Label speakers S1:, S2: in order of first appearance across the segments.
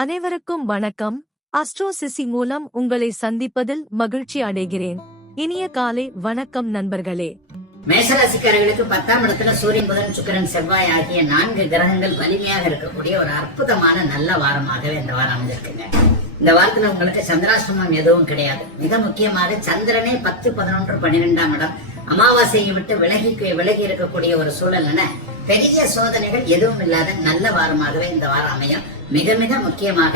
S1: அனைவருக்கும் வணக்கம். அஸ்ட்ரோசிசி மூலம் உங்களை சந்திப்பதில் மகிழ்ச்சி அடைகிறேன். இனிய காலை வணக்கம் நண்பர்களே.
S2: மேஷராசிக்காரர்களுக்கு பத்தாம் இடத்துல சூரியன் புதன் சுக்கரன் செவ்வாய் ஆகிய நான்கு கிரகங்கள் வலிமையாக இருக்கக்கூடிய ஒரு அற்புதமான நல்ல வாரமாகவே இந்த வாரம் அமைஞ்சிருக்குங்க. இந்த வாரத்துல உங்களுக்கு சந்திராசிரமம் எதுவும் கிடையாது. மிக முக்கியமாக சந்திரனே பத்து பதினொன்று பன்னிரெண்டாம் இடம். அமாவாசையை விட்டு விலகி விலகி இருக்கக்கூடிய ஒரு சூழல் என பெரிய சோதனைகள் எதுவும் இல்லாத நல்ல வாரமாகவே இந்த வாரம் அமையும். மிக மிக முக்கியமாக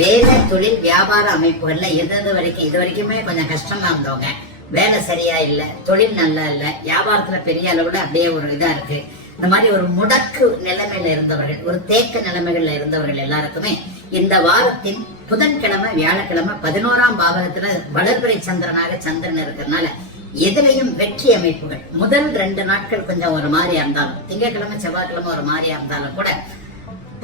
S2: வேலை தொழில் வியாபார அமைப்புகள்ல எந்தெந்த வரைக்கும் இது வரைக்குமே கொஞ்சம் கஷ்டமா இருந்தவங்க. வேலை சரியா இல்ல தொழில் நல்லா இல்ல வியாபாரத்துல பெரிய அளவுல அப்படியே ஒரு இதா இருக்கு. இந்த மாதிரி ஒரு முடக்கு நிலைமையில இருந்தவர்கள் ஒரு தேக்க நிலைமைகள்ல இருந்தவர்கள் எல்லாருக்குமே இந்த வாரத்தின் புதன்கிழமை வியாழக்கிழமை பதினோராம் பாவகத்துல வளர்பிறை சந்திரனாக சந்திரன் இருக்கிறதுனால எதிரையும் வெற்றி அமைப்புகள். முதல் ரெண்டு நாட்கள் கொஞ்சம் ஒரு மாதிரியா இருந்தாலும் திங்கட்கிழமை செவ்வாய்க்கிழமை ஒரு மாதிரியா இருந்தாலும் கூட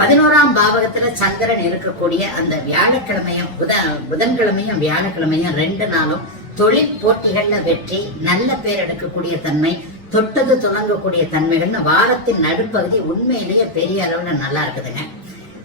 S2: பதினோராம் பாவகத்துல சந்திரன் இருக்கக்கூடிய அந்த வியாழக்கிழமையும் புத புதன்கிழமையும் வியாழக்கிழமையும் ரெண்டு நாளும் தொழில் போட்டிகள்ல வெற்றி நல்ல பேர் எடுக்கக்கூடிய தன்மை தொட்டது துவங்கக்கூடிய தன்மைகள்னு வாரத்தின் நடுப்பகுதி உண்மையிலேயே பெரிய அளவுல நல்லா இருக்குதுங்க.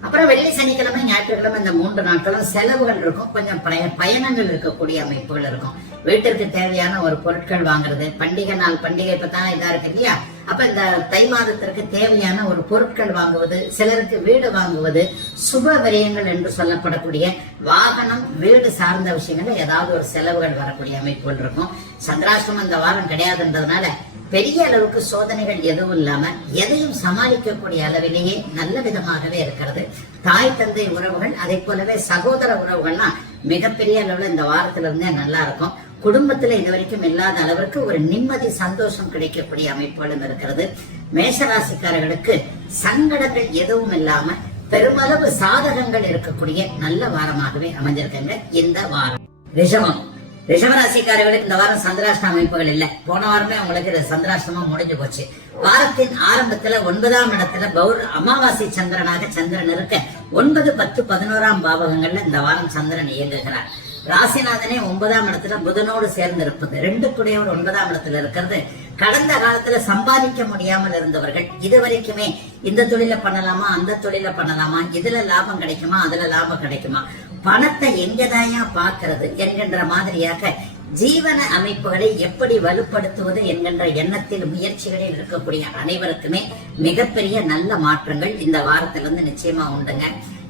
S2: அப்புறம் வெள்ளி சனிக்கிழமை ஞாயிற்றுக்கிழமை இந்த மூன்று நாட்களும் செலவுகள் இருக்கும். கொஞ்சம் பய- பயணங்கள் இருக்கக்கூடிய அமைப்புகள் இருக்கும். வீட்டிற்கு தேவையான ஒரு பொருட்கள் வாங்குறது பண்டிகை நாள் பண்டிகை இப்பதான் இதா இருக்கு இல்லையா? அப்ப இந்த தை மாதத்திற்கு தேவையான ஒரு பொருட்கள் வாங்குவது சிலருக்கு வீடு வாங்குவது சுப விரயங்கள் என்று சொல்லப்படக்கூடிய வாகனம் வீடு சார்ந்த விஷயங்கள்ல ஏதாவது ஒரு செலவுகள் வரக்கூடிய அமைப்புகள் இருக்கும். சந்திராசிரமம் இந்த வாரம் கிடையாதுன்றதுனால பெரிய அளவுக்கு சோதனைகள் எதுவும் இல்லாம எதையும் சமாளிக்கக்கூடிய அளவிலேயே நல்ல விதமாகவே இருக்கிறது. தாய் தந்தை உறவுகள் அதை போலவே சகோதர உறவுகள்லாம் மிகப்பெரிய அளவுல இந்த வாரத்துல இருந்தே நல்லா இருக்கும். குடும்பத்துல இது வரைக்கும் இல்லாத அளவிற்கு ஒரு நிம்மதி சந்தோஷம் கிடைக்கக்கூடிய அமைப்புகளும் இருக்கிறது. மேஷராசிக்காரர்களுக்கு சங்கடங்கள் எதுவும் இல்லாம பெருமளவு சாதகங்கள் இருக்கக்கூடிய நல்ல வாரமாகவே அமைஞ்சிருக்குங்க இந்த வாரம். ரிஷபம். ரிஷபராசிக்காரர்களுக்கு இந்த வாரம் சந்திராஷ்ட அமைப்புகள் இல்ல. போன வாரமே உங்களுக்கு இது சந்திராஷ்டமம் முடிஞ்சு போச்சு. வாரத்தின் ஆரம்பத்துல ஒன்பதாம் இடத்துல பௌர் அமாவாசை சந்திரனாக சந்திரன் இருக்க ஒன்பது பத்து பதினோராம் பாவகங்கள்ல இந்த வாரம் சந்திரன் இயங்குகிறார். ராசிநாதனே ஒன்பதாம் இடத்துல புதனோடு சேர்ந்து இருப்பது ரெண்டு குடையோடு ஒன்பதாம் இடத்துல இருக்கிறது. கடந்த காலத்துல சம்பாதிக்க முடியாமல் இருந்தவர்கள் இது வரைக்குமே இந்த தொழில பண்ணலாமா அந்த தொழில பண்ணலாமா இதுல லாபம் கிடைக்குமா அதுல லாபம் கிடைக்குமா? பணத்தை எங்கதாயா பாக்குறது என்கின்ற மாதிரியாக ஜீவன அமைப்புகளை எப்படி வலுப்படுத்துவது என்கின்ற எண்ணத்தில் முயற்சிகளில் இருக்கக்கூடிய அனைவருக்குமே மிகப்பெரிய நல்ல மாற்றங்கள் இந்த வாரத்திலிருந்து நிச்சயமா உண்டுங்க.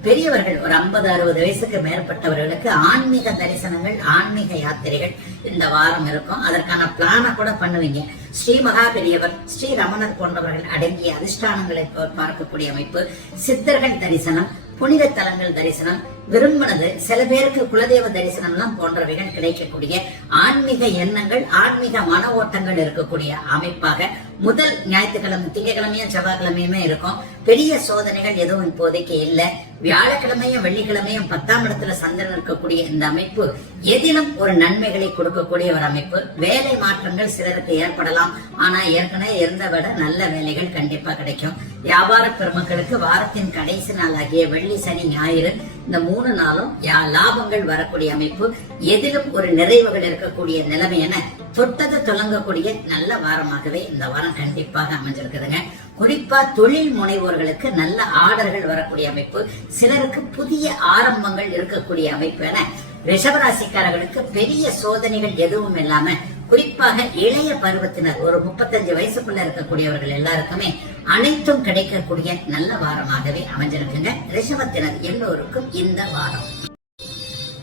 S2: பெரியவர்கள் ஒரு ஐம்பது அறுபது வயசுக்கு மேற்பட்டவர்களுக்கு ஆன்மீக தரிசனங்கள் ஆன்மீக யாத்திரைகள் இந்த வாரம் இருக்கும். அதற்கான பிளான கூட பண்ணுவீங்க. ஸ்ரீ மகா பெரியவர் ஸ்ரீ ரமணர் போன்றவர்கள் அடங்கிய அதிஷ்டானங்களை பார்க்கக்கூடிய அமைப்பு சித்தர்கள் தரிசனம் புனித தலங்கள் தரிசனம் விரும்பினது. சில பேருக்கு குலதெய்வ தரிசனம் எல்லாம் போன்றவைகள் கிடைக்கக்கூடிய ஆன்மீக எண்ணங்கள் ஆன்மீக மன ஓட்டங்கள் இருக்கக்கூடிய அமைப்பாக முதல் ஞாயிற்றுக்கிழமை திங்கக்கிழமையும் செவ்வாய்க்கிழமையுமே இருக்கும். பெரிய சோதனைகள் எதுவும் இப்போதைக்கு இல்ல. வியாழக்கிழமையும் வெள்ளிக்கிழமையும் பத்தாம் இடத்துல சந்திரன் இருக்கக்கூடிய இந்த அமைப்பு எதிலும் ஒரு நன்மைகளை கொடுக்கக்கூடிய ஒரு அமைப்பு. வேலை மாற்றங்கள் சிலருக்கு ஏற்படலாம். ஆனா ஏற்கனவே இருந்த விட நல்ல வேலைகள் கண்டிப்பா கிடைக்கும். வியாபார பெருமக்களுக்கு வாரத்தின் கடைசி நாள் ஆகிய வெள்ளி சனி ஞாயிறு இந்த மூணு நாளும் யா- லாபங்கள் வரக்கூடிய அமைப்பு எதிலும் ஒரு நிறைவுகள் இருக்கக்கூடிய நிலைமை என தொட்டது தொடங்கக்கூடிய நல்ல வாரமாகவே இந்த வாரம் கண்டிப்பாக அமைஞ்சிருக்குதுங்க. குறிப்பா தொழில் முனைவோர்களுக்கு நல்ல ஆர்டர்கள் வரக்கூடிய அமைப்பு சிலருக்கு புதிய ஆரம்பங்கள் இருக்கக்கூடிய அமைப்பு என ரிஷபராசிக்காரர்களுக்கு பெரிய சோதனைகள் எதுவும் இல்லாம குறிப்பாக இளைய பருவத்தினர் ஒரு முப்பத்தஞ்சு வயசுக்குள்ள இருக்கக்கூடியவர்கள் எல்லாருக்குமே அனைத்தும் கிடைக்கக்கூடிய நல்ல வாரமாகவே அமைஞ்சிருக்குங்க. ரிஷபத்தினர் எல்லோருக்கும் இந்த வாரம்.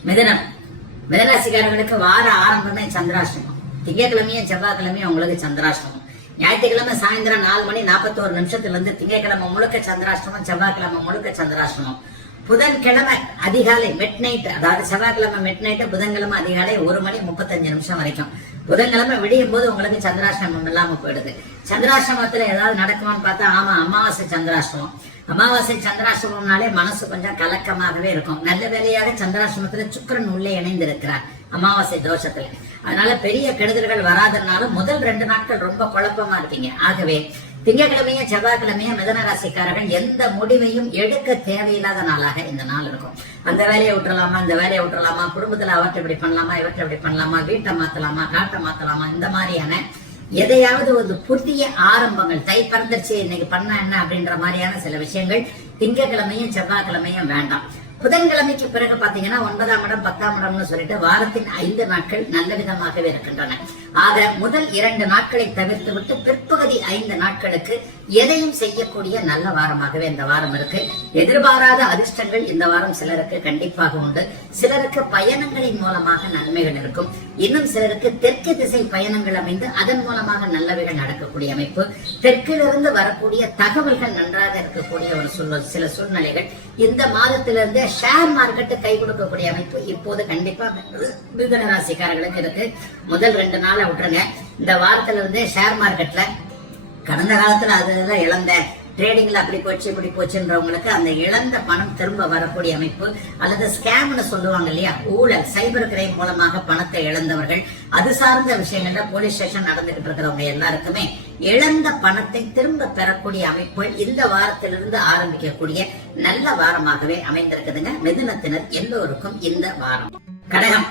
S2: மிதனம். மிதராசிக்காரர்களுக்கு வார ஆரம்பமே சந்திராஷ்டமம். திங்கட்கிழமையும் செவ்வாய்க்கிழமையும் உங்களுக்கு சந்திராஷ்டமம். ஞாயிற்றுக்கிழமை சாயந்தரம் நாலு மணி நாற்பத்தோரு நிமிஷத்துல இருந்து திங்கட்கிழமை முழுக்க சந்திராஷ்டமம் செவ்வாய்க்கிழமை முழுக்க சந்திராஷ்டமம். புதன்கிழமை அதிகாலை மிட் நைட் அதாவது செவ்வாய்க்கிழமை மிட் நைட்டு புதன்கிழமை அதிகாலை ஒரு மணி முப்பத்தஞ்சு நிமிஷம் வரைக்கும். புதன்கிழமை விடியும் போது உங்களுக்கு சந்திராஷ்டமம் இல்லாம போயிடுது. சந்திராஷ்டமத்துல ஏதாவது நடக்குமான்னு பார்த்தா ஆமா அமாவாசை சந்திராஷ்டமம். அமாவாசை சந்திராசிரமம்னாலே மனசு கொஞ்சம் கலக்கமாகவே இருக்கும். நல்ல வேலையாக சந்திராசிரமத்துல சுக்கிரன் உள்ளே இணைந்திருக்கிறார் அமாவாசை தோஷத்துல. அதனால பெரிய கெடுதல்கள் வராதனாலும் முதல் ரெண்டு நாட்கள் ரொம்ப குழப்பமா இருப்பீங்க. ஆகவே திங்கக்கிழமையும் செவ்வாய்க்கிழமையும் மிதனராசிக்காரர்கள் எந்த முடிவையும் எடுக்க தேவையில்லாத நாளாக இந்த நாள் இருக்கும். அந்த வேலையை விட்டுறலாமா இந்த வேலையை விட்டுறலாமா குடும்பத்துல அவற்றை இப்படி பண்ணலாமா இவற்றை இப்படி பண்ணலாமா வீட்டை மாத்தலாமா காட்டை மாத்தலாமா இந்த மாதிரியான எதையாவது ஒரு புதிய ஆரம்பங்கள் தை பறந்துருச்சு இன்னைக்கு பண்ண என்ன அப்படின்ற மாதிரியான சில விஷயங்கள் திங்கக்கிழமையும் செவ்வாய்க்கிழமையும் வேண்டாம். புதன்கிழமைக்கு பிறகு பாத்தீங்கன்னா ஒன்பதாம் இடம் பத்தாம் இடம்னு சொல்லிட்டு வாரத்தின் ஐந்து நாட்கள் நல்ல விதமாகவே இருக்கின்றன. ஆக முதல் இரண்டு நாட்களை தவிர்த்து விட்டு பிற்பகுதி ஐந்து நாட்களுக்கு எதையும் செய்யக்கூடிய நல்ல வாரமாகவே இந்த வாரம் இருக்கு. எதிர்பாராத அதிர்ஷ்டங்கள் இந்த வாரம் சிலருக்கு கண்டிப்பாக உண்டு. சிலருக்கு பயணங்களின் மூலமாக நன்மைகள் இருக்கும். இன்னும் சிலருக்கு தெற்கு திசை பயணங்கள் அமைந்து அதன் மூலமாக நல்லவைகள் நடக்கக்கூடிய அமைப்பு. தெற்கிலிருந்து வரக்கூடிய தகவல்கள் நன்றாக இருக்கக்கூடிய ஒரு சூழல் சில சூழ்நிலைகள். இந்த மாதத்திலிருந்து ஷேர் மார்க்கெட்டு கை கொடுக்கக்கூடிய அமைப்பு இப்போது கண்டிப்பா மிதுன ராசிக்காரர்களுக்கு இருக்கு. முதல் ரெண்டு நாள் விட்டுருங்க. இந்த வாரத்தில் வந்து ஷேர் மார்க்கெட்டில் கடந்த காலத்தில் அதுதான் இழந்த ட்ரேடிங்கில் அப்படி போச்சு இப்படி போச்சுன்றவங்களுக்கு அந்த இழந்த பணம் திரும்ப வரக்கூடிய அமைப்பு அல்லது ஸ்கேம்னு சொல்லுவாங்க இல்லையா ஊழல் சைபர் கிரைம் மூலமாக பணத்தை இழந்தவர்கள் அது சார்ந்த விஷயங்கள்ல போலீஸ் ஸ்டேஷன் நடந்துகிட்டு இருக்கிறவங்க எல்லாருக்குமே இழந்த பணத்தை திரும்ப பெறக்கூடிய அமைப்புகள் இந்த வாரத்திலிருந்து ஆரம்பிக்கக்கூடிய நல்ல வாரமாகவே அமைந்திருக்குதுங்க. மிதுனத்தினர் எல்லோருக்கும் இந்த வாரம். கடகம்.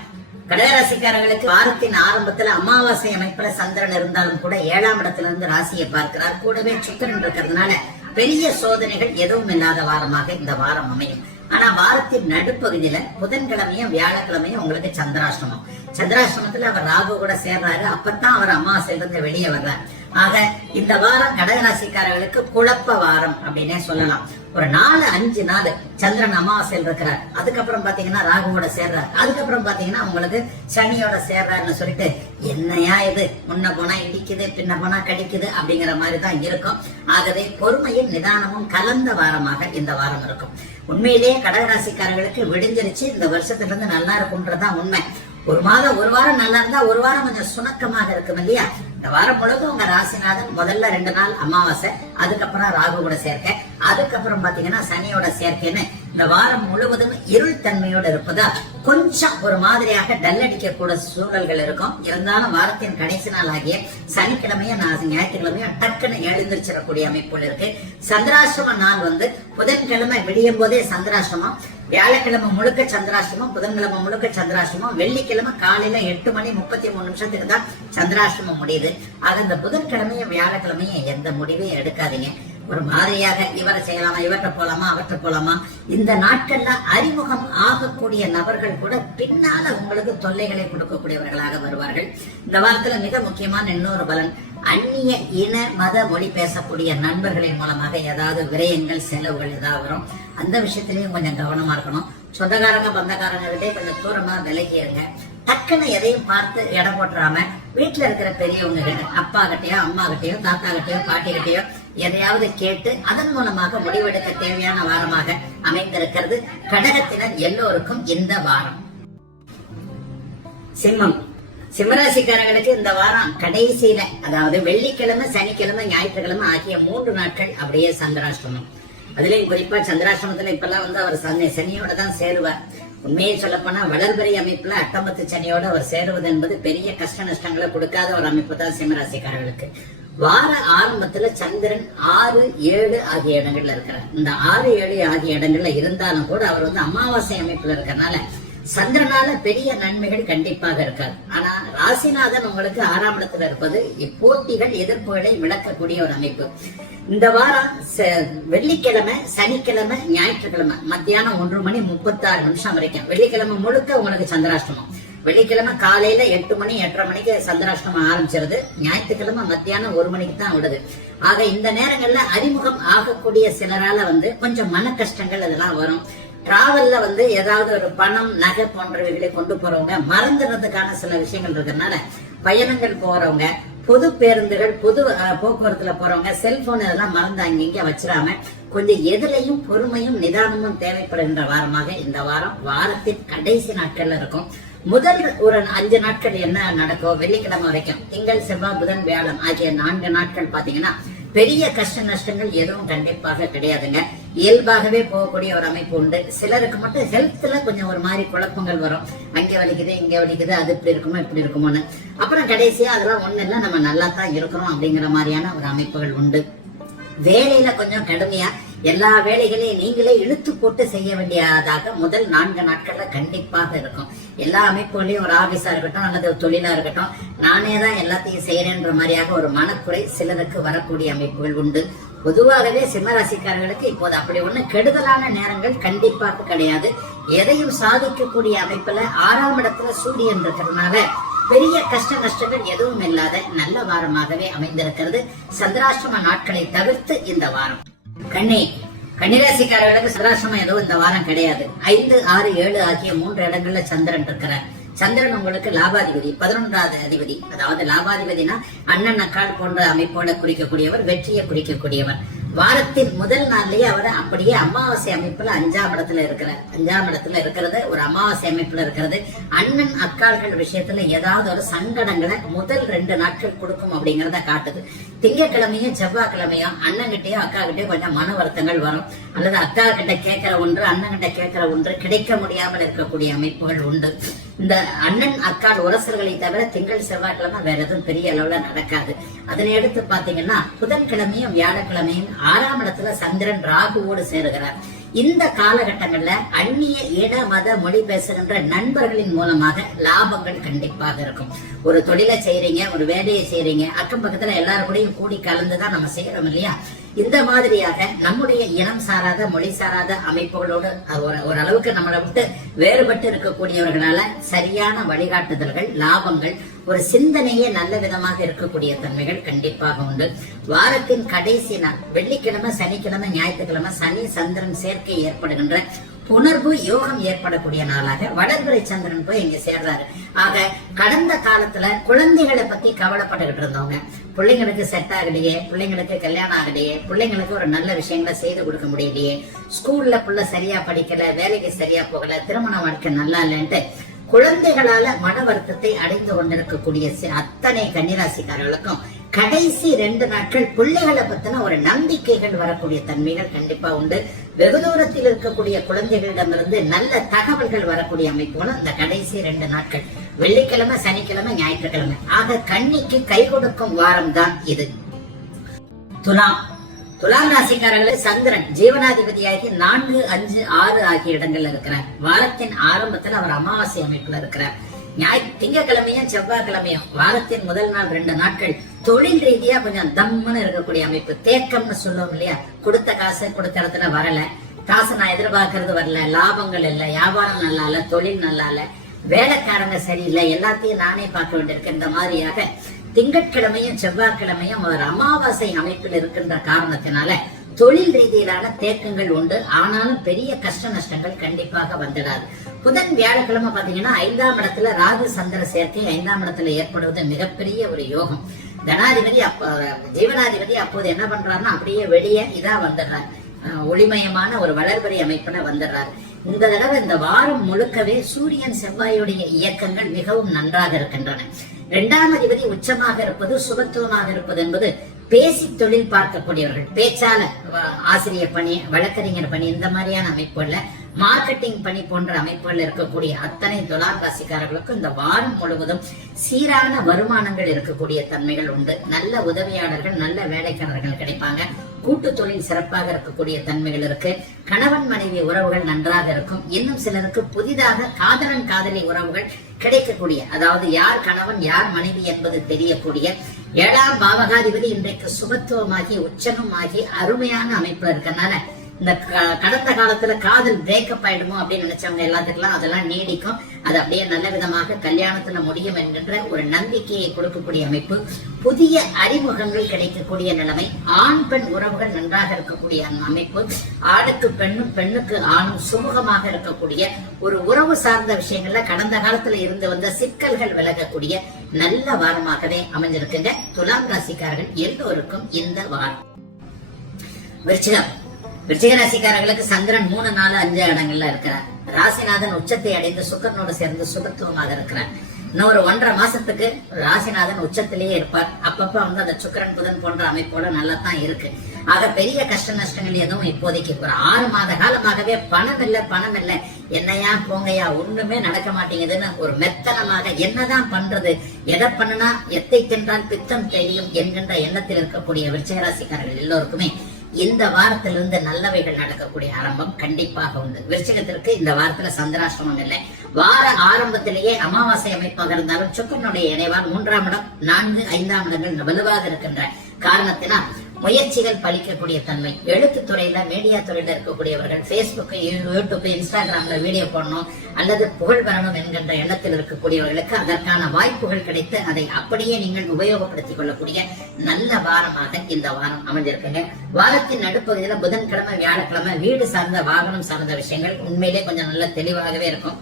S2: கடகராசிக்காரர்களுக்கு வாரத்தின் ஆரம்பத்துல அமாவாசை அமைப்புல சந்திரன் இருந்தாலும் கூட ஏழாம் இடத்துல இருந்து ராசியை பார்க்கிறார். கூடவே சுக்கரன் இருக்கிறதுனால பெரிய சோதனைகள் எதுவும் இல்லாத வாரமாக இந்த வாரம் அமையும். ஆனா வாரத்தின் நடுப்பகுதியில புதன்கிழமையும் வியாழக்கிழமையும் உங்களுக்கு சந்திராஷ்டமம். சந்திராஷ்டமத்துல அவர் ராகு கூட சேர்றாரு. அப்பதான் அவர் அமாவாசையிலிருந்து வெளியே வர்றார். ஆக இந்த வாரம் கடகராசிக்காரர்களுக்கு குழப்ப வாரம் அப்படின்னே சொல்லலாம். ஒரு நாலு அஞ்சு நாள் சந்திரன் அமாவாசையில் இருக்கிறார். அதுக்கப்புறம் பாத்தீங்கன்னா ராகுவோட சேர்றார். அதுக்கப்புறம் பாத்தீங்கன்னா உங்களுக்கு சனியோட சேர்றாருன்னு சொல்லிட்டு என்னையா இது? முன்ன போனா இடிக்குது பின்ன போனா கடிக்குது அப்படிங்கிற மாதிரி தான் இருக்கும். ஆகவே பொறுமையும் நிதானமும் கலந்த வாரமாக இந்த வாரம் இருக்கும். உண்மையிலேயே கடகராசிக்காரர்களுக்கு விடிஞ்சிருச்சு. இந்த வருஷத்துல இருந்து நல்லா இருக்கும்ன்றதான் உண்மை. ஒரு மாதம் ஒரு வாரம் நல்லா இருந்தா ஒரு வாரம் கொஞ்சம் சுணக்கமாக இருக்கும் இல்லையா? இந்த வாரம் முழுக்க உங்க ராசிநாதன் முதல்ல ரெண்டு நாள் அமாவாசை அதுக்கப்புறம் ராகு கூட சேர்க்க. அதுக்கப்புறம் பாத்தீங்கன்னா சனியோட சேர்க்கைன்னு இந்த வாரம் முழுவதும் இருள் தன்மையோட இருப்பதா? கொஞ்சம் ஒரு மாதிரியாக டல் அடிக்க கூட சூழல்கள் இருக்கும். இருந்தாலும் வாரத்தின் கடைசி நாள் ஆகிய சனிக்கிழமையும் நான் ஞாயிற்றுக்கிழமையும் டக்குன்னு எழுந்திருச்சிடக்கூடிய அமைப்புகள் இருக்கு. சந்திராசிரம நாள் வந்து புதன்கிழமை விடியும் போதே சந்திராசிரமம் வியாழக்கிழமை முழுக்க சந்திராஷ்டமம் புதன்கிழமை முழுக்க சந்திராஷ்டமம் வெள்ளிக்கிழமை காலையில எட்டு மணி முப்பத்தி மூணு நிமிஷத்துக்கு தான் சந்திராஷ்டமம் முடியுது. ஆக இந்த புதன்கிழமையும் வியாழக்கிழமையும் எந்த முடிவையும் எடுக்காதீங்க. ஒரு மாதிரியாக இவரை செய்யலாமா இவற்றை போலாமா அவற்றை போலாமா? இந்த நாட்கள்ல அறிமுகம் ஆகக்கூடிய நபர்கள் கூட பின்னால உங்களுக்கு தொல்லைகளை கொடுக்கக்கூடியவர்களாக வருவார்கள். இந்த வாரத்துல மிக முக்கியமான இன்னொரு பலன் அந்நிய இன மத மொழி பேசக்கூடிய நண்பர்களின் மூலமாக ஏதாவது விரயங்கள் செலவுகள் ஏதாவது வரும். அந்த விஷயத்திலையும் கொஞ்சம் கவனமா இருக்கணும். சொந்தக்காரங்க பந்தக்காரங்க கிட்டே கொஞ்சம் தூரமா விலகி இருங்க டக்குன்னு எதையும் பார்த்து இடம் போட்டுறாம வீட்டுல இருக்கிற பெரியவங்க கிட்ட அப்பா கிட்டயோ அம்மா கிட்டயோ தாத்தா கிட்டயோ பாட்டி கிட்டயோ எதையாவது கேட்டு அதன் மூலமாக முடிவெடுக்க தேவையான வாரமாக அமைந்திருக்கிறது. கடகத்தினர் எல்லோருக்கும் இந்த வாரம். சிம்மம். சிம்மராசிக்காரர்களுக்கு இந்த வாரம் கடைசியில அதாவது வெள்ளிக்கிழமை சனிக்கிழமை ஞாயிற்றுக்கிழமை ஆகிய மூன்று நாட்கள் அப்படியே சந்திராஷ்டமம். அதுலயும் குறிப்பா சந்திராஷ்டமத்துல இப்பெல்லாம் வந்து அவர் சனி சனியோட தான் சேருவார். உண்மையை சொல்ல போனா வளர்பறை அமைப்புல அட்டம்பத்து சனியோட அவர் சேருவது என்பது பெரிய கஷ்ட நஷ்டங்களை கொடுக்காத ஒரு அமைப்பு தான் சிம்மராசிக்காரர்களுக்கு. வார ஆரம்பத்துல சந்திரன் ஆறு ஏழு ஆகிய இடங்கள்ல இருக்கிறார். இந்த ஆறு ஏழு ஆகிய இடங்கள்ல இருந்தாலும் கூட அவர் வந்து அமாவாசை அமைப்புல இருக்கிறனால சந்திரனால பெரிய நன்மைகள் கண்டிப்பாக இருக்காது. ஆனா ராசிநாதன் உங்களுக்கு ஆறாம் இடத்துல இருப்பது இப்போட்டிகள் எதிர்ப்புகளை விளக்கக்கூடிய ஒரு அமைப்பு. இந்த வாரம் வெள்ளிக்கிழமை சனிக்கிழமை ஞாயிற்றுக்கிழமை மத்தியானம் ஒன்று மணி முப்பத்தாறு நிமிஷம் வரைக்கும். வெள்ளிக்கிழமை முழுக்க உங்களுக்கு சந்திராஷ்டமம். வெள்ளிக்கிழமை காலையில எட்டு மணி எட்டரை மணிக்கு சந்திராஷ்டமம் ஆரம்பிச்சிருது. ஞாயிற்றுக்கிழமை மத்தியானம் ஒரு மணிக்கு தான் விடுது. ஆக இந்த நேரங்கள்ல அறிமுகம் ஆகக்கூடிய சிலரால வந்து கொஞ்சம் மன கஷ்டங்கள் அதெல்லாம் வரும். டிராவல்ல வந்து ஏதாவது ஒரு பணம் நகை போன்றவைகளை கொண்டு போறவங்க மறந்துடுறதுக்கான சில விஷயங்கள் இருக்கிறதுனால பயணங்கள் போறவங்க பொது பேருந்துகள் பொது அஹ், போக்குவரத்துல போறவங்க செல்போன் இதெல்லாம் மறந்து அங்கிங்க வச்சிடாம கொஞ்சம் எதுலையும் பொறுமையும் நிதானமும் தேவைப்படுகின்ற வாரமாக இந்த வாரம் வாரத்தின் கடைசி நாட்கள்ல இருக்கும். முதல் ஒரு அஞ்சு நாட்கள் என்ன நடக்கும் வெள்ளிக்கிழமை வரைக்கும் திங்கள் செவ்வாய் புதன் வியாழன் ஆகிய நான்கு நாட்கள் பாத்தீங்கன்னா பெரிய கஷ்ட நஷ்டங்கள் எதுவும் கண்டிப்பாக கிடையாதுங்க. இயல்பாகவே போகக்கூடிய ஒரு அமைப்பு உண்டு. சிலருக்கு மட்டும் ஹெல்த்ல கொஞ்சம் ஒரு மாதிரி குழப்பங்கள் வரும். அங்க வலிக்குது இங்க வலிக்குது அது இப்படி இருக்குமோ இப்படி இருக்குமோன்னு. அப்புறம் கடைசியா அதெல்லாம் ஒண்ணு இல்ல நம்ம நல்லா தான் இருக்கிறோம் அப்படிங்கிற மாதிரியான ஒரு அமைப்புகள் உண்டு. வேலையில கொஞ்சம் கடுமையா எல்லா வேலைகளையும் நீங்களே இழுத்து போட்டு செய்ய வேண்டியதாக முதல் நான்கு நாட்கள்ல கண்டிப்பாக இருக்கும். எல்லா அமைப்புகளையும் ஒரு ஆபீஸா இருக்கட்டும் அல்லது ஒரு தொழிலா இருக்கட்டும் நானே தான் எல்லாத்தையும் செய்யறேன்ற மாதிரியாக ஒரு மனக்குறை சிலருக்கு வரக்கூடிய அமைப்புகள் உண்டு. பொதுவாகவே சிம்மராசிக்காரர்களுக்கு இப்போது அப்படி ஒண்ணு கெடுதலான நேரங்கள் கண்டிப்பாக கிடையாது. எதையும் சாதிக்கக்கூடிய அமைப்புல ஆறாம் இடத்துல சூரியன் இருக்கிறதுனால பெரிய கஷ்ட நஷ்டங்கள் எதுவும் இல்லாத நல்ல வாரமாகவே அமைந்திருக்கிறது. சந்திராஷ்டம நாட்களை தவிர்த்து இந்த வாரம். கண்ணி கன்னிராசிக்காரர்களுக்கு சந்திராசிரமம் எதுவும் இந்த வாரம் கிடையாது. ஐந்து ஆறு ஏழு ஆகிய மூன்று இடங்கள்ல சந்திரன் இருக்கிறார். சந்திரன் உங்களுக்கு லாபாதிபதி பதினொன்றாவது அதிபதி. அதாவது லாபாதிபதினா அண்ணன் அக்காள் போன்ற அமைப்போட குறிக்கக்கூடியவர் வெற்றியை குறிக்கக்கூடியவர். வாரத்தின் முதல் நாள்லயே அவர் அப்படியே அமாவாசை அமைப்புல அஞ்சாம் இடத்துல இருக்கிறார். அஞ்சாம் இடத்துல இருக்கிறது ஒரு அமாவாசை அமைப்புல இருக்கிறது. அண்ணன் அக்காள்கள் விஷயத்துல ஏதாவது ஒரு சங்கடங்களை முதல் ரெண்டு நாட்கள் கொடுக்கும் அப்படிங்கறத காட்டுது. திங்கக்கிழமையும் செவ்வாய்க்கிழமையும் அண்ணன் கிட்டயோ அக்கா கிட்டயோ கொஞ்சம் மன வருத்தங்கள் வரும். அல்லது அக்கா கிட்ட கேட்கிற ஒன்று அண்ணன் கிட்ட கேட்கிற ஒன்று கிடைக்க முடியாமல் இருக்கக்கூடிய அமைப்புகள் உண்டு. இந்த அண்ணன் அக்கால் உரசல்களை தவிர திங்கள் செவ்வாய்க்கிழமை வேற எதுவும் பெரிய அளவுல நடக்காது. அதனை எடுத்து பாத்தீங்கன்னா புதன்கிழமையும் வியாழக்கிழமையும் ஆறாம் இடத்துல சந்திரன் ராகுவோடு சேருகிறார். இந்த காலகட்டங்கள்ல அந்நிய இட மத மொழி பேசுகின்ற நண்பர்களின் மூலமாக லாபங்கள் கண்டிப்பாக இருக்கும். ஒரு தொழிலை செய்யறீங்க ஒரு வேலையை செய்யறீங்க அக்கம் பக்கத்துல எல்லாரும் கூடயும் கூடி கலந்துதான் நம்ம செய்யறோம் இல்லையா? இந்த மாதிரியாக நம்முடைய இனம் சாராத மொழி சாராத அமைப்புகளோடு ஒரு- ஓரளவுக்கு நம்மளை விட்டு வேறுபட்டு இருக்கக்கூடியவர்களால சரியான வழிகாட்டுதல்கள் லாபங்கள் ஒரு சிந்தனையே நல்ல விதமாக இருக்கக்கூடிய தன்மைகள் கண்டிப்பாக உண்டு. வாரத்தின் கடைசி நாள் வெள்ளிக்கிழமை சனிக்கிழமை ஞாயிற்றுக்கிழமை சனி சந்திரன் சேர்க்கை ஏற்படுகின்ற புணர்வு யோகம் ஏற்படக்கூடிய நாளாக வளர்பிறை சந்திரன் போய் இங்க சேர்றாரு. ஆக கடந்த காலத்துல குழந்தைகளை பத்தி கவலைப்பட்டுக்கிட்டு இருந்தவங்க பிள்ளைங்களுக்கு செட் ஆகலையே பிள்ளைங்களுக்கு கல்யாணம் ஆகலையே பிள்ளைங்களுக்கு ஒரு நல்ல விஷயங்களை செய்து கொடுக்க முடியலையே ஸ்கூல்ல புள்ள சரியா படிக்கல வேலைக்கு சரியா போகல திருமண வாழ்க்கை நல்லா இல்லைன்ட்டு குழந்தைகளால மன வருத்தத்தை அடைந்து கொண்டிருக்கக்கூடிய அத்தனை கன்னிராசிக்காரர்களுக்கும் கடைசி ரெண்டு நாட்கள் பிள்ளைகளை பத்தின ஒரு நம்பிக்கைகள் வரக்கூடிய தன்மைகள் கண்டிப்பா உண்டு. வெகு தூரத்தில் இருக்கக்கூடிய குழந்தைகளிடமிருந்து நல்ல தகவல்கள் வரக்கூடிய அமைப்புகளும் இந்த கடைசி ரெண்டு நாட்கள். வெள்ளிக்கிழமை சனிக்கிழமை ஞாயிற்றுக்கிழமை. ஆக கண்ணிக்கு கை கொடுக்கும் வாரம் தான் இது. துலாம். துலாம் ராசிக்காரர்களே சந்திரன் ஜீவனாதிபதியாகி நான்கு அஞ்சு ஆறு ஆகிய இடங்கள்ல இருக்கிறார். வாரத்தின் ஆரம்பத்துல அவர் அமாவாசை அமைப்புல இருக்கிறார். ஞாய் திங்கக்கிழமையும் செவ்வாய்க்கிழமையும் வாரத்தின் முதல் நாள் ரெண்டு நாட்கள். தொழில் ரீதியா கொஞ்சம் தம்முன்னு இருக்கக்கூடிய அமைப்பு. தேக்கம்னு சொல்லுவோம் இல்லையா? கொடுத்த காசு கொடுத்த இடத்துல வரல. காசு நான் எதிர்பார்க்கறது வரல. லாபங்கள் இல்ல. வியாபாரம் நல்லா இல்ல. தொழில் நல்லா இல்ல. வேலைக்காரங்க சரியில்லை. எல்லாத்தையும் நானே பார்க்க வேண்டியிருக்கு. இந்த மாதிரியாக திங்கட்கிழமையும் செவ்வாய்க்கிழமையும் அவர் அமாவாசை அமைப்பில் இருக்கின்ற காரணத்தினால தொழில் ரீதியிலான தேக்கங்கள் உண்டு. ஆனாலும் பெரிய கஷ்ட நஷ்டங்கள் கண்டிப்பாக வந்துடாது. புதன் வியாழக்கிழமை பாத்தீங்கன்னா ஐந்தாம் இடத்துல ராகு சந்திர சேர்க்கை ஐந்தாம் இடத்துல ஏற்படுவது மிகப்பெரிய ஒரு யோகம். தனாதிபதி அப்ப ஜீவனாதிபதி அப்போது என்ன பண்றாருன்னா அப்படியே வெளியே இதா வந்துடுறார். அஹ் ஒளிமயமான ஒரு வளர்பறை அமைப்புல வந்துடுறாரு. இந்த தடவை இந்த வாரம் முழுக்கவே சூரியன் செவ்வாயுடைய இயக்கங்கள் மிகவும் நன்றாக இருக்கின்றன. இரண்டாம் அதிபதி உச்சமாக இருப்பது சுபத்துவமாக இருப்பது என்பது பேசி தொழில் பார்க்கக்கூடியவர்கள் பேச்சாளர் ஆசிரியர் பணி வழக்கறிஞர் பணி இந்த மாதிரியான அமைப்புகள்ல மார்க்கெட்டிங் பணி போன்ற அமைப்புகள் இருக்கக்கூடிய அத்தனை துலாம் ராசிக்காரர்களுக்கும் இந்த வாரம் முழுவதும் சீரான வருமானங்கள் இருக்கக்கூடிய தன்மைகள் உண்டு. நல்ல உதவியாளர்கள் நல்ல வேலைக்காரர்கள் கிடைப்பாங்க. கூட்டு தொழில் சிறப்பாக இருக்கக்கூடிய தன்மைகள் இருக்கு. கணவன் மனைவி உறவுகள் நன்றாக இருக்கும். இன்னும் சிலருக்கு புதிதாக காதலன் காதலி உறவுகள் கிடைக்கக்கூடிய அதாவது யார் கணவன் யார் மனைவி என்பது தெரியக்கூடிய ஏழாம் பாவகாதிபதி இன்றைக்கு சுபத்துவமாகி உச்சனும் ஆகி அருமையான அமைப்புல இருக்கனால இந்த கடந்த காலத்துல காதல் பிரேக்கப் ஆயிடுமோ அப்படின்னு நினைச்சவங்க எல்லாத்துக்கெல்லாம் அதெல்லாம் நீடிக்கும். அது அப்படியே நல்ல விதமாக கல்யாணத்துல முடியும் என்கின்ற ஒரு நம்பிக்கையை கொடுக்கக்கூடிய அமைப்பு. புதிய அறிமுகங்கள் கிடைக்கக்கூடிய நிலைமை ஆண் பெண் உறவுகள் நன்றாக இருக்கக்கூடிய அமைப்பு. ஆணுக்கு பெண்ணும் பெண்ணுக்கு ஆணும் சுமூகமாக இருக்கக்கூடிய ஒரு உறவு சார்ந்த விஷயங்கள்ல கடந்த காலத்துல இருந்து வந்த சிக்கல்கள் விலகக்கூடிய நல்ல வாரமாகவே அமைஞ்சிருக்குங்க. துலாம் ராசிக்காரர்கள் எல்லோருக்கும் இந்த வாரம். விருச்சிகம். விருச்சிக ராசிக்காரர்களுக்கு சந்திரன் மூணு நாலு அஞ்சு இடங்கள்ல இருக்கிறார். ராசிநாதன் உச்சத்தை அடைந்து சுக்கரனோடு சேர்ந்து சுபத்துவமாக இருக்கிறார். இன்னும் ஒரு ஒன்றரை மாசத்துக்கு ராசிநாதன் உச்சத்திலேயே இருப்பார். அப்பப்ப வந்து அந்த சுக்கிரன் புதன் போன்ற அமைப்போட நல்லா தான் இருக்கு. ஆக பெரிய கஷ்ட நஷ்டங்கள் எதுவும் இப்போதைக்கு ஒரு ஆறு மாத காலமாகவே பணம் இல்லை பணம் இல்லை. என்னையா போங்கையா ஒண்ணுமே நடக்க மாட்டேங்குதுன்னு ஒரு மெத்தனமாக என்னதான் பண்றது? எதை பண்ணுனா எத்தை தின்றால் பித்தம் தெரியும் என்கின்ற எண்ணத்தில் இருக்கக்கூடிய விருச்சகராசிக்காரர்கள் எல்லோருக்குமே இந்த வாரத்திலிருந்து நல்லவைகள் நடக்கக்கூடிய ஆரம்பம் கண்டிப்பாக உண்டு. விருச்சகத்திற்கு இந்த வாரத்துல சந்திராசிரமம் இல்லை. வார ஆரம்பத்திலேயே அமாவாசை அமைப்பாக இருந்தாலும் சுக்கரனுடைய இணைவால் மூன்றாம் இடம் நான்கு ஐந்தாம் இடங்கள் வலுவாக இருக்கின்ற காரணத்தினால் முயற்சிகள் பலிக்கக்கூடிய தன்மை. எழுத்து துறையில மீடியா துறையில இருக்கக்கூடியவர்கள் Facebook யூடியூப் இன்ஸ்டாகிராம்ல வீடியோ போடணும் அல்லது புகழ் வரணும் என்கின்ற எண்ணத்தில் இருக்கக்கூடியவர்களுக்கு அதற்கான வாய்ப்புகள் கிடைத்து அதை அப்படியே நீங்கள் உபயோகப்படுத்திக் கொள்ளக்கூடிய நல்ல வாரமாக இந்த வாரம் அமைஞ்சிருக்குங்க. வாரத்தின் நடுப்பகுதியில புதன்கிழமை வியாழக்கிழமை வீடு சார்ந்த வாகனம் சார்ந்த விஷயங்கள் உண்மையிலே கொஞ்சம் நல்ல தெளிவாகவே இருக்கும்.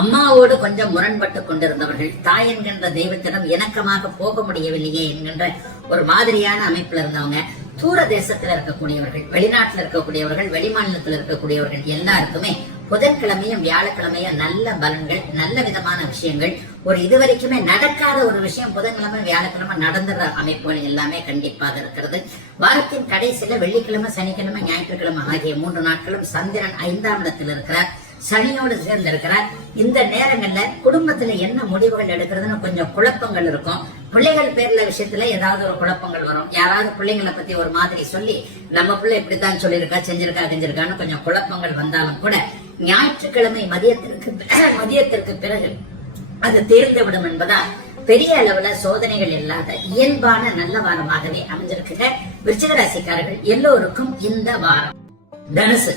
S2: அம்மாவோடு கொஞ்சம் முரண்பட்டு கொண்டிருந்தவர்கள் தாய் என்கின்ற தெய்வத்திடம் இணக்கமாக போக முடியவில்லையே என்கின்ற ஒரு மாதிரியான அமைப்புல இருந்தவங்க தூர தேசத்துல இருக்கக்கூடியவர்கள் வெளிநாட்டுல இருக்கக்கூடியவர்கள் வெளிமாநிலத்தில் இருக்கக்கூடியவர்கள் எல்லாருக்குமே புதன்கிழமையும் வியாழக்கிழமையும் நல்ல பலன்கள் நல்ல விதமான விஷயங்கள். ஒரு இதுவரைக்குமே நடக்காத ஒரு விஷயம் புதன்கிழமை வியாழக்கிழமை நடந்துற அமைப்புகள் எல்லாமே கண்டிப்பாக இருக்கிறது. வாரத்தின் கடைசியில வெள்ளிக்கிழமை சனிக்கிழமை ஞாயிற்றுக்கிழமை ஆகிய மூன்று நாட்களும் சந்திரன் ஐந்தாம் இடத்தில் இருக்கிறார். சனியோடு சேர்ந்து இருக்கிறார் இந்த நேரங்கள்ல குடும்பத்துல என்ன முடிவுகள் எடுக்கிறதுன்னு கொஞ்சம் குழப்பங்கள் இருக்கும். பிள்ளைகள் பேர்ல விஷயத்துல ஏதாவது ஒரு குழப்பங்கள் வரும். யாராவது பிள்ளைங்களை பத்தி ஒரு மாதிரி சொல்லி நம்ம பிள்ளை இப்படித்தான் சொல்லியிருக்கா செஞ்சிருக்கா செஞ்சிருக்கான்னு கொஞ்சம் குழப்பங்கள் வந்தாலும் கூட ஞாயிற்றுக்கிழமை மதியத்திற்கு மதியத்திற்கு பிறகு அது தீர்ந்துவிடும் என்பதால் பெரிய அளவுல சோதனைகள் இல்லாத இயல்பான நல்ல வாரமாகவே அமைஞ்சிருக்குங்க விருச்சிக ராசிக்காரர்கள் எல்லோருக்கும் இந்த வாரம். தனுசு.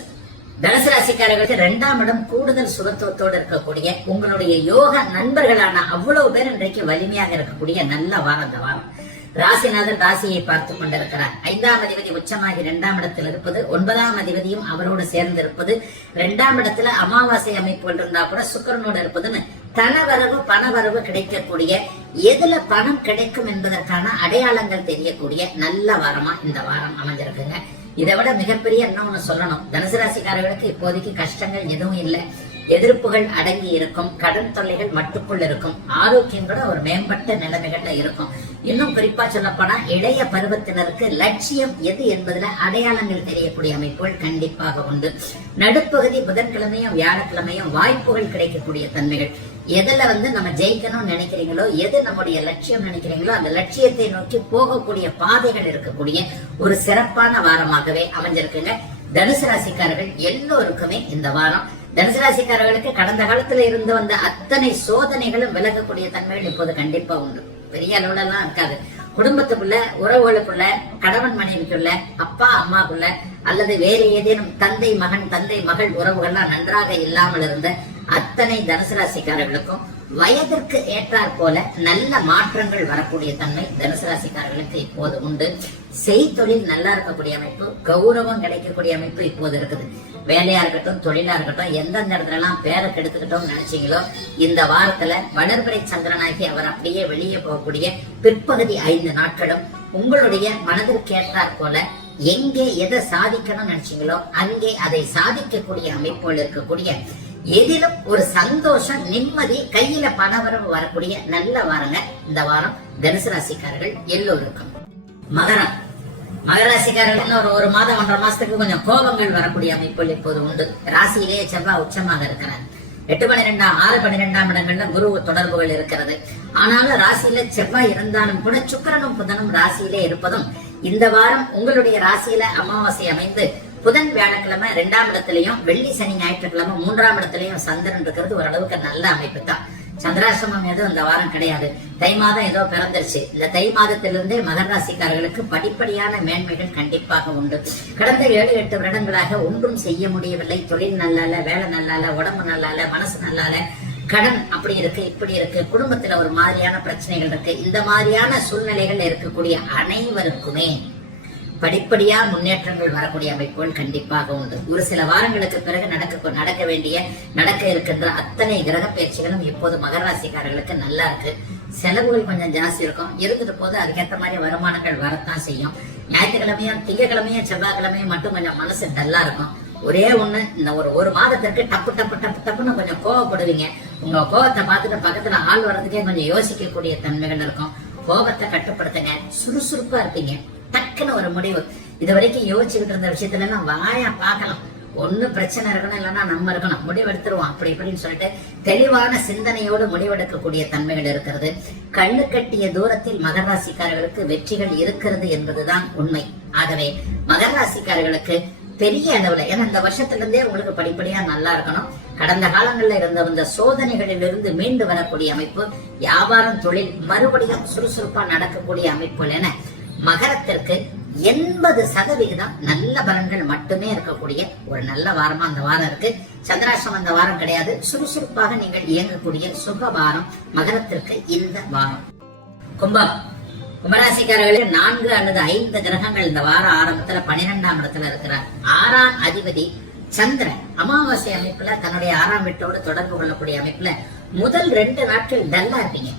S2: தனுசு ராசிக்காரர்களுக்கு இரண்டாம் இடம் கூடுதல் சுகத்துவத்தோடு இருக்கக்கூடிய உங்களுடைய யோக நண்பர்களான அவ்வளவு பேர் இன்றைக்கு வலிமையாக இருக்கக்கூடிய நல்ல வாரம் இந்த வாரம். ராசிநாதன் ராசியை பார்த்து கொண்டிருக்கிறார். ஐந்தாம் அதிபதி உச்சமாகி இரண்டாம் இடத்தில் இருப்பது ஒன்பதாம் அதிபதியும் அவரோடு சேர்ந்து இருப்பது இரண்டாம் இடத்துல அமாவாசை அமைப்பு இருந்தா கூட சுக்கரனோடு இருப்பதுன்னு தனவரவு பணவரவு கிடைக்கக்கூடிய எதுல பணம் கிடைக்கும் என்பதற்கான அடையாளங்கள் தெரியக்கூடிய நல்ல வாரமா இந்த வாரம் அமைஞ்சிருக்குங்க. இதை விட மிகப்பெரிய இன்னொன்னு சொல்லணும்? தனுசு ராசிக்காரர்களுக்கு இப்போதைக்கு கஷ்டங்கள் எதுவும் இல்லை. எதிர்ப்புகள் அடங்கி இருக்கும். கடன் தொல்லைகள் மட்டுக்குள் இருக்கும். ஆரோக்கியம் கூட ஒரு மேம்பட்ட நிலைமைகள்ல இருக்கும். இன்னும் குறிப்பா சொல்லப்போனா இளைய பருவத்தினருக்கு லட்சியம் எது என்பதுல அடையாளங்கள் தெரியக்கூடிய அமைப்புகள் கண்டிப்பாக உண்டு. நடுப்பகுதி புதன்கிழமையும் வியாழக்கிழமையும் வாய்ப்புகள் கிடைக்கக்கூடிய தன்மைகள். எதுல வந்து நம்ம ஜெயிக்கணும்னு நினைக்கிறீங்களோ எது நம்முடைய லட்சியம் நினைக்கிறீங்களோ அந்த லட்சியத்தை நோக்கி போகக்கூடிய பாதைகள் இருக்கக்கூடிய ஒரு சிறப்பான வாரமாகவே அமைஞ்சிருக்குங்க. தனுசு ராசிக்காரர்கள் எல்லோருக்குமே இந்த வாரம். தனுசு ராசிக்காரர்களுக்கு கடந்த காலத்துல இருந்து வந்த அத்தனை சோதனைகளும் விலகக்கூடிய தன்மைகள் இப்போது கண்டிப்பா உண்டு. பெரிய அளவுல எல்லாம் இருக்காது. குடும்பத்துக்குள்ள உறவுகளுக்குள்ள கணவன் மனைவிக்குள்ள அப்பா அம்மாக்குள்ள அல்லது வேறு ஏதேனும் தந்தை மகன் தந்தை மகள் உறவுகள்லாம் நன்றாக இல்லாமல் இருந்த அத்தனை தனுசு ராசிக்காரர்களுக்கும் வயதிற்கு ஏற்றாற் போல நல்ல மாற்றங்கள் வரக்கூடிய தன்மை தனுசு ராசிக்காரர்களுக்கு இப்போது உண்டு. செய்தொழில் நல்லா இருக்கக்கூடிய அமைப்பு கௌரவம் கிடைக்கக்கூடிய அமைப்பு இப்போது இருக்குது. வேலையா இருக்கட்டும் தொழிலா இருக்கட்டும் எந்தெந்த இடத்துல எல்லாம் பேரை கெடுத்துக்கிட்டோம்னு நினைச்சீங்களோ இந்த வாரத்துல வளர்பிறை சந்திரனாகி அவர் அப்படியே வெளியே போகக்கூடிய பிற்பகுதி ஐந்து நாட்களும் உங்களுடைய மனதிற்கு ஏற்றாற் போல எங்கே எதை சாதிக்கணும்னு நினைச்சீங்களோ அங்கே அதை சாதிக்கக்கூடிய அமைப்புகள் இருக்கக்கூடிய எதிலும் ஒரு சந்தோஷம் நிம்மதி கையில பணவரவு வரக்கூடிய நல்ல வாரங்க இந்த வாரம் தனுசு ராசிக்காரர்கள் எல்லோருக்கும். மகரம். மகராசிக்காரர்கள் ஒரு ஒரு மாதம் ஒன்றரை மாசத்துக்கு கொஞ்சம் கோபங்கள் வரக்கூடிய அமைப்புகள் இப்போது உண்டு. ராசியிலேயே செவ்வாய் உச்சமாக இருக்கிறார். எட்டு பன்னிரெண்டாம் ஆறு பன்னிரெண்டாம் இடங்கள்ல குரு தொடர்புகள் இருக்கிறது. ஆனாலும் ராசியில செவ்வாய் இருந்தாலும் கூட சுக்கிரனும் புதனும் ராசியிலே இருப்பதும் இந்த வாரம் உங்களுடைய ராசியில அமாவாசை அமைந்து புதன் வியாழக்கிழமை ரெண்டாம் இடத்துலயும் வெள்ளி சனி ஞாயிற்றுக்கிழமை மூன்றாம் இடத்துலயும் சந்திரன் இருக்கிறது. ஓரளவுக்கு நல்ல அமைப்பு தான் சந்திராசிரமம் எதுவும் இந்த வாரம் கிடையாது. தை மாதம் ஏதோ பிறந்துருச்சு. இந்த தை மாதத்திலிருந்தே மகர ராசிக்காரர்களுக்கு படிப்படியான மேன்மைகள் கண்டிப்பாக உண்டு. கடந்த ஏழு எட்டு வருடங்களாக ஒன்றும் செய்ய முடியவில்லை. தொழில் நல்லால வேலை நல்லால உடம்பு நல்லால மனசு நல்லால கடன் அப்படி இருக்கு இப்படி இருக்கு குடும்பத்துல ஒரு மாதிரியான பிரச்சனைகள் இருக்கு. இந்த மாதிரியான சூழ்நிலைகள் இருக்கக்கூடிய அனைவருக்குமே படிப்படியா முன்னேற்றங்கள் வரக்கூடிய அமைப்புகள் கண்டிப்பாக உண்டு. ஒரு சில வாரங்களுக்கு பிறகு நடக்க நடக்க வேண்டிய நடக்க இருக்கின்ற அத்தனை கிரக பயிற்சிகளும் இப்போது மகராசிக்காரர்களுக்கு நல்லா இருக்கு. செலவுகள் கொஞ்சம் ஜாஸ்தி இருக்கும். இருந்துட்டு போது அதுக்கேற்ற மாதிரி வருமானங்கள் வரத்தான் செய்யும். ஞாயிற்றுக்கிழமையும் திங்கக்கிழமையும் செவ்வாய்க்கிழமையும் மட்டும் கொஞ்சம் மனசு டல்லா இருக்கும். ஒரே ஒண்ணு இந்த ஒரு ஒரு மாதத்திற்கு டப்பு டப்பு டப்பு டப்புன்னு கொஞ்சம் கோவப்படுவீங்க. உங்க கோவத்தை பார்த்துட்டு பக்கத்துல ஆள் வர்றதுக்கே கொஞ்சம் யோசிக்கக்கூடிய தன்மைகள் இருக்கும். கோபத்தை கட்டுப்படுத்துங்க. சுறுசுறுப்பா இருப்பீங்க. டக்குன்னு ஒரு முடிவு. இது வரைக்கும் யோசிச்சுக்கிட்டு இருந்த விஷயத்துல எல்லாம் வாயா பார்க்கலாம் ஒண்ணு பிரச்சனை இருக்கணும் இல்லைன்னா நம்ம இருக்கணும். முடிவெடுத்துருவோம் அப்படி இப்படின்னு சொல்லிட்டு தெளிவான சிந்தனையோடு முடிவெடுக்கக்கூடிய தன்மைகள் இருக்கிறது. கண்ணு கட்டிய தூரத்தில் மகர ராசிக்காரர்களுக்கு வெற்றிகள் இருக்கிறது என்பதுதான் உண்மை. ஆகவே மகர ராசிக்காரர்களுக்கு பெரிய அளவுல ஏன்னா இந்த வருஷத்துல இருந்தே உங்களுக்கு படிப்படியா நல்லா இருக்கணும். கடந்த காலங்கள்ல இருந்த வந்த சோதனைகளிலிருந்து மீண்டு வரக்கூடிய அமைப்பு வியாபாரம் தொழில் மறுபடியும் சுறுசுறுப்பா நடக்கக்கூடிய அமைப்புகள் என மகரத்திற்கு எண்பது சதவிகிதம் நல்ல பலன்கள் மட்டுமே இருக்கக்கூடிய ஒரு நல்ல வாரமா அந்த வாரம் இருக்கு. சந்திராஷ்டம் அந்த வாரம் கிடையாது. சுறுசுறுப்பாக நீங்கள் இயங்கக்கூடிய சுக வாரம் மகரத்திற்கு இந்த வாரம். கும்பம். கும்பராசிக்காரர்களே நான்கு அல்லது ஐந்து கிரகங்கள் இந்த வார ஆரம்பத்துல பனிரெண்டாம் இடத்துல இருக்கிறார். ஆறாம் அதிபதி சந்திரன். அமாவாசை அமைப்புல தன்னுடைய ஆறாம் வீட்டோடு தொடர்பு கொள்ளக்கூடிய அமைப்புல முதல் ரெண்டு நாட்கள் டல்லா இருப்பீங்க.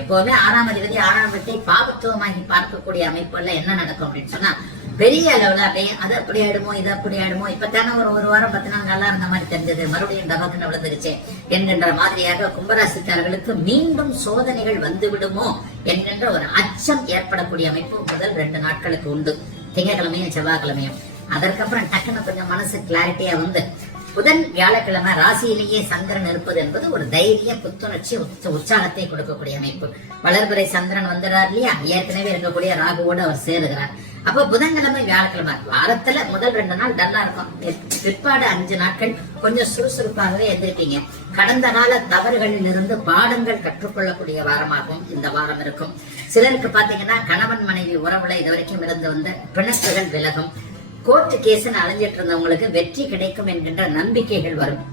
S2: எப்பவுமே ஆறாம் அதிபதி ஆறாம் பாபத்துவமாகி பார்க்கக்கூடிய அமைப்புல என்ன நடக்கும் அப்படின்னு சொன்னா பெரிய அளவுல அப்படியே அது அப்படி ஆயிடுமோ இது அப்படி ஆயிடுமோ இப்பதானே ஒரு ஒரு வாரம் பத்து நாள் நல்லா இருந்த மாதிரி தெரிஞ்சது. மறுபடியும் டபக்குன்னு விழுந்துருச்சு என்கின்ற மாதிரியாக கும்பராசிக்காரர்களுக்கு மீண்டும் சோதனைகள் வந்து விடுமோ என்கின்ற ஒரு அச்சம் ஏற்படக்கூடிய அமைப்பு முதல் ரெண்டு நாட்களுக்கு உண்டு. திங்கட்கிழமையும் செவ்வாய்க்கிழமையும். அதற்கப்புறம் டக்குன்னு கொஞ்சம் மனசு கிளாரிட்டியா வந்து புதன் வியாழக்கிழமை ராசியிலேயே சந்திரன் இருப்பது என்பது ஒரு தைரிய புத்துணர்ச்சி உற்சாகத்தை கொடுக்கக்கூடிய அமைப்பு. வளர்பிறை சந்திரன் வந்துடுறார் இல்லையா? ஏற்கனவே இருக்கக்கூடிய ராகுவோடு அவர் சேருகிறார். அப்ப புதன்கிழமை வியாழக்கிழமை வாரத்துல முதல் ரெண்டு நாள் டல்லா இருக்கும். பிற்பாடு அஞ்சு நாட்கள் கொஞ்சம் சுறுசுறுப்பாகவே எந்திருப்பீங்க. கடந்த கால தவறுகளில் இருந்து பாடங்கள் கற்றுக்கொள்ளக்கூடிய வாரமாகவும் இந்த வாரம் இருக்கும். சிலருக்கு பாத்தீங்கன்னா கணவன் மனைவி உறவுல இது வரைக்கும் இருந்து வந்த பிணக்குகள் விலகும். கோர்ட்டு கேஸ்ன்னு அலைஞ்சிட்டு இருந்தவங்களுக்கு வெற்றி கிடைக்கும் என்கின்ற நம்பிக்கைகள் வரும்.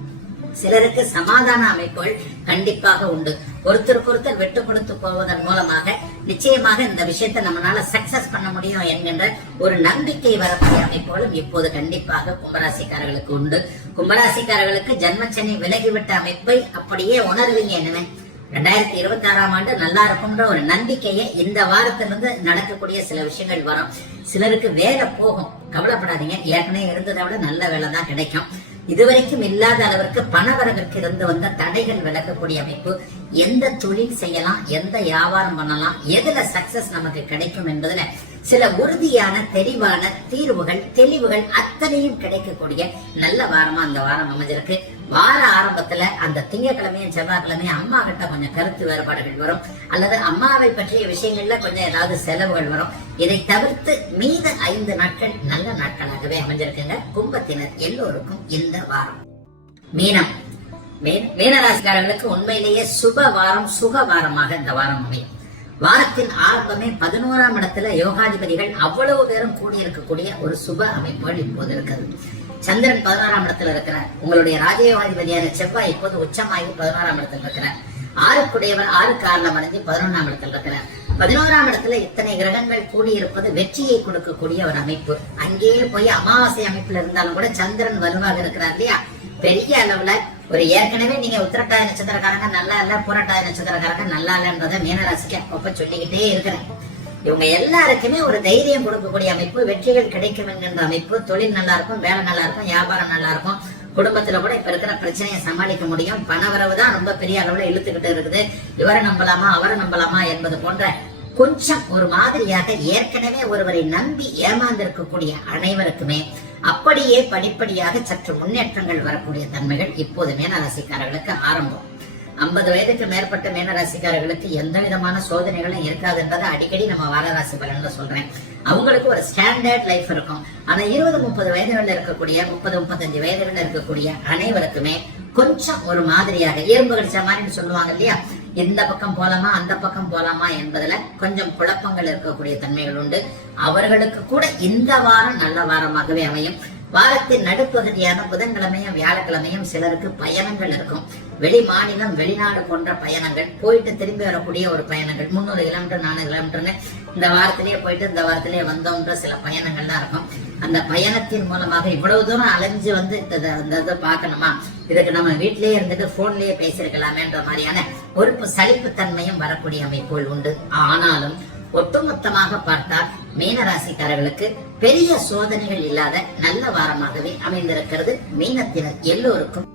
S2: சிலருக்கு சமாதான அமைப்புகள் கண்டிப்பாக உண்டு. ஒருத்தருக்கு ஒருத்தர் விட்டு கொடுத்து போவதன் மூலமாக நிச்சயமாக இந்த விஷயத்தை நம்மளால சக்சஸ் பண்ண முடியும் என்கின்ற ஒரு நம்பிக்கை வரக்கூடிய அமைப்புகளும் இப்போது கண்டிப்பாக கும்பராசிக்காரர்களுக்கு உண்டு. கும்பராசிக்காரர்களுக்கு ஜன்மச்சனி விலகிவிட்ட அமைப்பை அப்படியே உணர்வீங்க என்னவேன் ரெண்டாயிரத்தி இருபத்தி ஆறாம் ஆண்டு நல்லா இருக்கும்ன்ற ஒரு நம்பிக்கையை இந்த வாரத்திலிருந்து நடக்கக்கூடிய சில விஷயங்கள் வரும். சிலருக்கு வேலை போகும். கவலைப்படாதீங்க. ஏற்கனவே இருந்ததை விட நல்ல வேலை தான் கிடைக்கும். இதுவரைக்கும் இல்லாத அளவிற்கு பணவரவிற்கு இருந்து வந்த தடைகள் விலகக்கூடிய அமைப்பு எந்த தொழில் செய்யலாம் எந்த வியாபாரம் பண்ணலாம் எதுல சக்சஸ் நமக்கு கிடைக்கும் என்பதுல சில உறுதியான தெளிவான தீர்வுகள் தெளிவுகள் அத்தனையும் கிடைக்கக்கூடிய நல்ல வாரமா அந்த வாரம் அமைஞ்சிருக்கு. வார ஆரம்பத்துல அந்த திங்கட்கிழமையும் செவ்வாய்க்கிழமையும் அம்மா கிட்ட கொஞ்சம் கருத்து வேறுபாடுகள் வரும். அல்லது அம்மாவை பற்றிய விஷயங்கள்ல கொஞ்சம் ஏதாவது செலவுகள் வரும். இதை தவிர்த்து மீத ஐந்து நாட்கள் நல்ல நாட்களாகவே அமைஞ்சிருக்குங்க. கும்பத்தினர் எல்லோருக்கும் இந்த வாரம். மீனம். மீனராசிக்காரர்களுக்கு உண்மையிலேயே சுப வாரம் சுக வாரமாக இந்த வாரம் அமையும். வாரத்தின் ஆரம்பமே பதினோராம் இடத்துல யோகாதிபதிகள் அவ்வளவு பேரும் கூடியிருக்கக்கூடிய ஒரு சுப அமைப்புகள் இப்போது இருக்கிறது சந்திரன் பதினோராம் இடத்துல இருக்கிறார். உங்களுடைய ராஜயோகாதிபதியான செவ்வாய் இப்போது உச்சமாகி பதினோராம் இடத்துல இருக்கிறார். ஆறுக்குடையவர் ஆறு காரணம் அடைஞ்சு பதினொன்றாம் இடத்துல இருக்கிறார். பதினோராம் இடத்துல இத்தனை கிரகங்கள் கூடியிருப்பது வெற்றியை கொடுக்கக்கூடிய ஒரு அமைப்பு. அங்கேயே போய் அமாவாசை அமைப்புல இருந்தாலும் கூட சந்திரன் வலுவாக இருக்கிறார் இல்லையா? பெரிய அளவுல ஒரு ஏற்கனவே நீங்க உத்திரட்டாய நட்சத்திரக்காரங்க நல்லா இல்ல பூரட்டாய நட்சத்திரக்காரங்க நல்லா இல்லன்றதை மீனராசிக்கு அப்பப்ப சொல்லிக்கிட்டே இருக்கிறேன். இவங்க எல்லாருக்குமே ஒரு தைரியம் கொடுக்கக்கூடிய அமைப்பு வெற்றிகள் கிடைக்கும் என்கின்ற அமைப்பு. தொழில் நல்லா இருக்கும் வேலை நல்லா இருக்கும் வியாபாரம் நல்லா இருக்கும். குடும்பத்துல கூட இப்ப இருக்கிற பிரச்சனையை சமாளிக்க முடியும். பணவரவு தான் ரொம்ப பெரிய அளவுல இழுத்துக்கிட்டு இருக்குது. இவரை நம்பலாமா அவரை நம்பலாமா என்பது போன்ற கொஞ்சம் ஒரு மாதிரியாக ஏற்கனவே ஒருவரை நம்பி ஏமாந்திருக்கக்கூடிய அனைவருக்குமே அப்படியே படிப்படியாக சற்று முன்னேற்றங்கள் வரக்கூடிய தன்மைகள் இப்போது மீனராசிக்காரர்களுக்கு ஆரம்பம். ஐம்பது வயதுக்கு மேற்பட்ட மீனராசிக்காரர்களுக்கு எந்த விதமான சோதனைகளும் இருக்காதுன்றதை அடிக்கடி நம்ம வாரராசி பலன்ல சொல்றேன். அவங்களுக்கு ஒரு ஸ்டாண்டர்ட் லைஃப் இருக்கும். ஆனா இருபது முப்பது வயதுகள்ல இருக்கக்கூடிய முப்பது முப்பத்தஞ்சு வயதுகள்ல இருக்கக்கூடிய அனைவருக்குமே கொஞ்சம் ஒரு மாதிரியாக எறும்பு கடிச்ச மாதிரின்னு சொல்லுவாங்க இல்லையா? இந்த பக்கம் போலாமா அந்த பக்கம் போலாமா என்பதுல கொஞ்சம் குழப்பங்கள் இருக்கக்கூடிய தன்மைகள் உண்டு. அவர்களுக்கு கூட இந்த வாரம் நல்ல வாரமாகவே அமையும். வாரத்தின் நடுப்பகுதியான புதன்கிழமையும் வியாழக்கிழமையும் சிலருக்கு பயணங்கள் இருக்கும். வெளி மாநிலம் வெளிநாடு போன்ற பயணங்கள் போயிட்டு திரும்பி வரக்கூடிய ஒரு பயணங்கள். முந்நூறு கிலோமீட்டர் நானூறு கிலோமீட்டர்னு இந்த வாரத்திலேயே போயிட்டு இந்த வாரத்திலேயே வந்தோம்ன்ற சில பயணங்கள்லாம் இருக்கும். அந்த பயணத்தின் மூலமாக இவ்வளவு தூரம் அலைஞ்சு வந்து இந்த இந்த இதை பார்க்கணுமா? இதுக்கு நம்ம வீட்டிலேயே இருந்துட்டு போன்லயே பேசியிருக்கலாமேன்ற மாதிரியான ஒரு சலிப்புத்தன்மையும் வரக்கூடிய அமைப்புகள் உண்டு. ஆனாலும் ஒட்டுமொத்தமாக பார்த்தால் மீனராசிக்காரர்களுக்கு பெரிய சோதனைகள் இல்லாத நல்ல வாரமாகவே அமைந்திருக்கிறது மீனத்தினர் எல்லோருக்கும்.